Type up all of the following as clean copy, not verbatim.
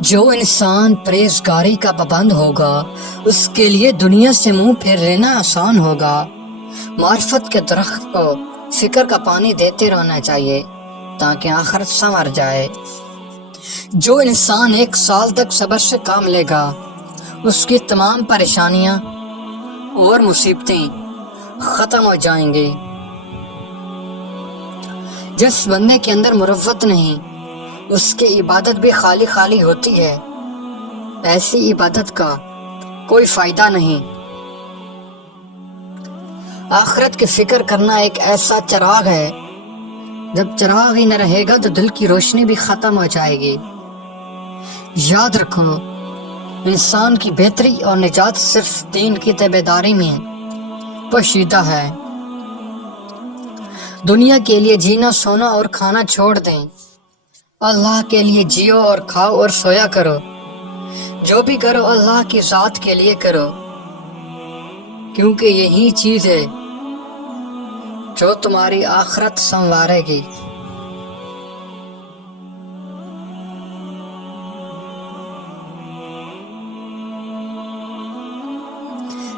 جو انسان پرہیزگاری کا پابند ہوگا اس کے لیے دنیا سے منہ پھیر لینا آسان ہوگا۔ معرفت کے درخت کو فکر کا پانی دیتے رہنا چاہیے تاکہ آخرت سنور جائے۔ جو انسان 1 سال تک صبر سے کام لے گا اس کی تمام پریشانیاں اور مصیبتیں ختم ہو جائیں گی۔ جس بندے کے اندر مروت نہیں اس کی عبادت بھی خالی خالی ہوتی ہے۔ ایسی عبادت کا کوئی فائدہ نہیں۔ آخرت کی فکر کرنا ایک ایسا چراغ ہے، جب چراغ ہی نہ رہے گا تو دل کی روشنی بھی ختم ہو جائے گی۔ یاد رکھو، انسان کی بہتری اور نجات صرف دین کی تابعداری میں پوشیدہ ہے۔ دنیا کے لیے جینا سونا اور کھانا چھوڑ دیں، اللہ کے لیے جیو اور کھاؤ اور سویا کرو۔ جو بھی کرو اللہ کی ذات کے لیے کرو، کیونکہ یہی چیز ہے جو تمہاری آخرت سنوارے گی۔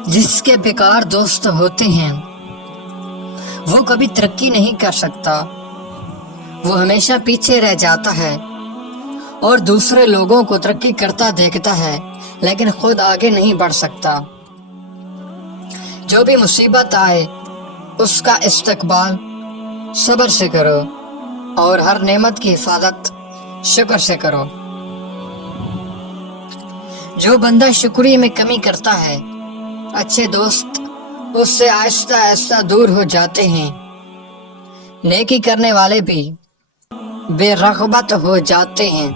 جس کے بیکار دوست ہوتے ہیں وہ کبھی ترقی نہیں کر سکتا، وہ ہمیشہ پیچھے رہ جاتا ہے اور دوسرے لوگوں کو ترقی کرتا دیکھتا ہے لیکن خود آگے نہیں بڑھ سکتا۔ جو بھی مصیبت آئے اس کا استقبال صبر سے کرو اور ہر نعمت کی حفاظت شکر سے کرو۔ جو بندہ شکریہ میں کمی کرتا ہے اچھے دوست اس سے آہستہ آہستہ دور ہو جاتے ہیں، نیکی کرنے والے بھی بے رغبت ہو جاتے ہیں۔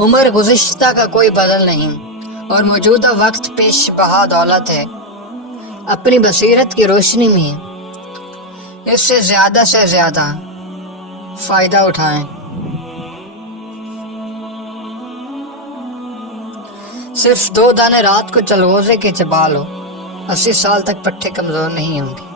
عمر گزشتہ کا کوئی بدل نہیں اور موجودہ وقت پیش بہا دولت ہے۔ اپنی بصیرت کی روشنی میں اس سے زیادہ فائدہ اٹھائیں۔ صرف 2 دانے رات کو چلغوزے کے چبا لو، 80 سال تک پٹھے کمزور نہیں ہوں گے۔